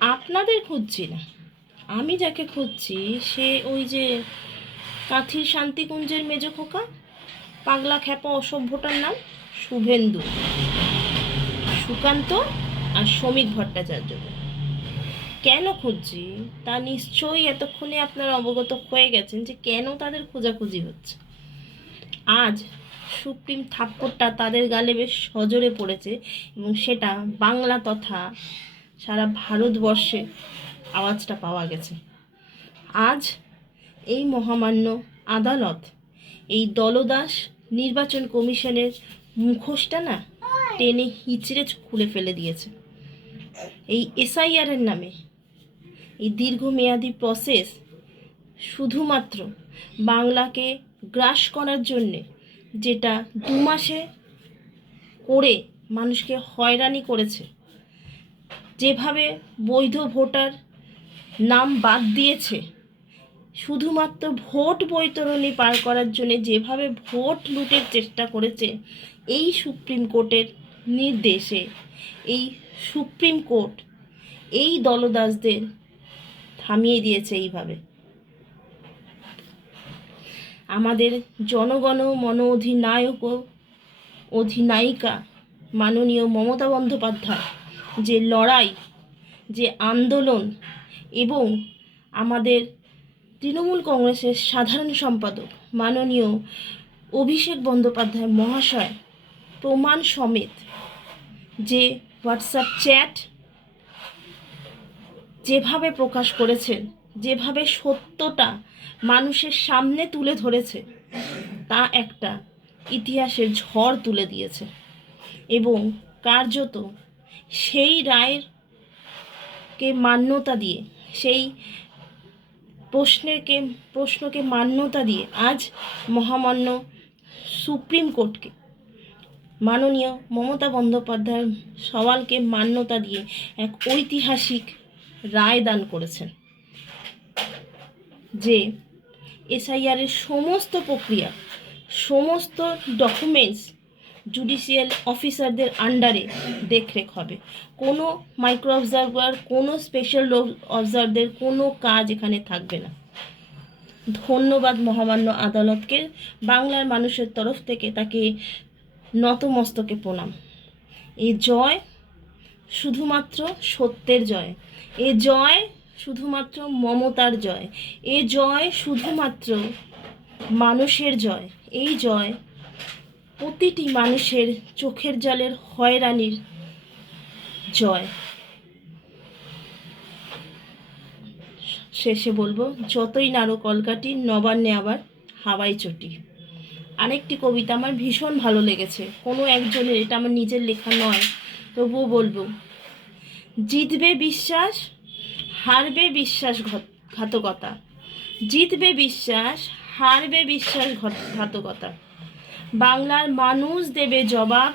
আপনাদের খুঁজছি না। আমি যাকে খুঁজছি, সে ওই যে কাঁথির শান্তিকুঞ্জের মেজ খোকা, পাগলা খ্যাপা অসভ্যটার নাম শুভেন্দু, সুকান্ত আর শ্রমিক ভট্টাচার্য। কেন খুঁজছি? তা নিশ্চয়ই এতক্ষণে আপনারা অবগত হয়ে গেছেন যে কেন তাদের খোঁজাখুঁজি হচ্ছে। আজ সুপ্রিম থাপ্পড়টা তাদের গালে বেশ সজোরে পড়েছে এবং সেটা বাংলা তথা সারা ভারতবর্ষে আওয়াজটা পাওয়া গেছে। আজ এই মহামান্য আদালত, এই দলদাস নির্বাচন কমিশনের মুখোশটা না টেনে হিচড়ে খুলে ফেলে দিয়েছে। এই এসআইআরের নামে এই দীর্ঘমেয়াদী প্রসেস শুধুমাত্র বাংলাকে গ্রাস করার জন্যে যেটা দু মাসে করে মানুষকে হয়রানি করেছে যেভাবে বৈধ ভোটার নাম বাদ দিয়েছে, শুধুমাত্র ভোট বৈতরণী পার করার জন্য যেভাবে ভোট লুটের চেষ্টা করেছে, এই সুপ্রিম কোর্টের নির্দেশে, এই সুপ্রিম কোর্ট এই দলদাসদের থামিয়ে দিয়েছে এইভাবে। আমাদের জনগণ মন অধিনায়ক অধিনায়িকা মাননীয় মমতা বন্দ্যোপাধ্যায় যে লড়াই, যে আন্দোলন এবং আমাদের তৃণমূল কংগ্রেসের সাধারণ সম্পাদক মাননীয় অভিষেক বন্দ্যোপাধ্যায় মহাশয় প্রমাণ সমেত যে হোয়াটসঅ্যাপ চ্যাট যেভাবে প্রকাশ করেছেন, যেভাবে সত্যটা মানুষের সামনে তুলে ধরেছে, তা একটা ইতিহাসের ঝড় তুলে দিয়েছে এবং কার্যত সেই রায়ের কে মান্যতা দিয়ে, সেই প্রশ্নেরকে প্রশ্নকে মান্যতা দিয়ে আজ মহামান্য সুপ্রিম কোর্টকে মাননীয় মমতা বন্দ্যোপাধ্যায়ের সওয়ালকে মান্যতা দিয়ে এক ঐতিহাসিক রায় দান করেছেন। যে এসআইআরের সমস্ত প্রক্রিয়া, সমস্ত ডকুমেন্টস জুডিশিয়াল অফিসারদের আন্ডারে দেখরেখ হবে। কোনো মাইক্রো অবজারভার কোনো স্পেশাল অবজারভারদের কোনো কাজ এখানে থাকবে না। ধন্যবাদ মহামান্য আদালতকে। বাংলার মানুষের তরফ থেকে তাকে নতমস্তকে প্রণাম। এই জয় শুধুমাত্র সত্যের জয়। এ জয় শুধুমাত্র মমতার জয়। এ জয় শুধুমাত্র মানুষের জয়। এই জয় প্রতিটি মানুষের চোখের জলের হয়রানির জয়। শেষে বলব, যতই নাড়ো কলকাটি নবান্নে আবার হাওয়াই চটি। আরেকটি কবিতা আমার ভীষণ ভালো লেগেছে। কোনো একজনের, এটা আমার নিজের লেখা নয়। তবুও বলব, জিতবে বিশ্বাস, হারবে বিশ্বাস ঘাতকতা। জিতবে বিশ্বাস, হারবে বিশ্বাস ঘাতকতা। বাংলার মানুষ দেবে জবাব।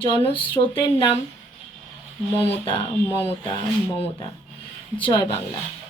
জনস্রোতের নাম মমতা মমতা মমতা। জয় বাংলা।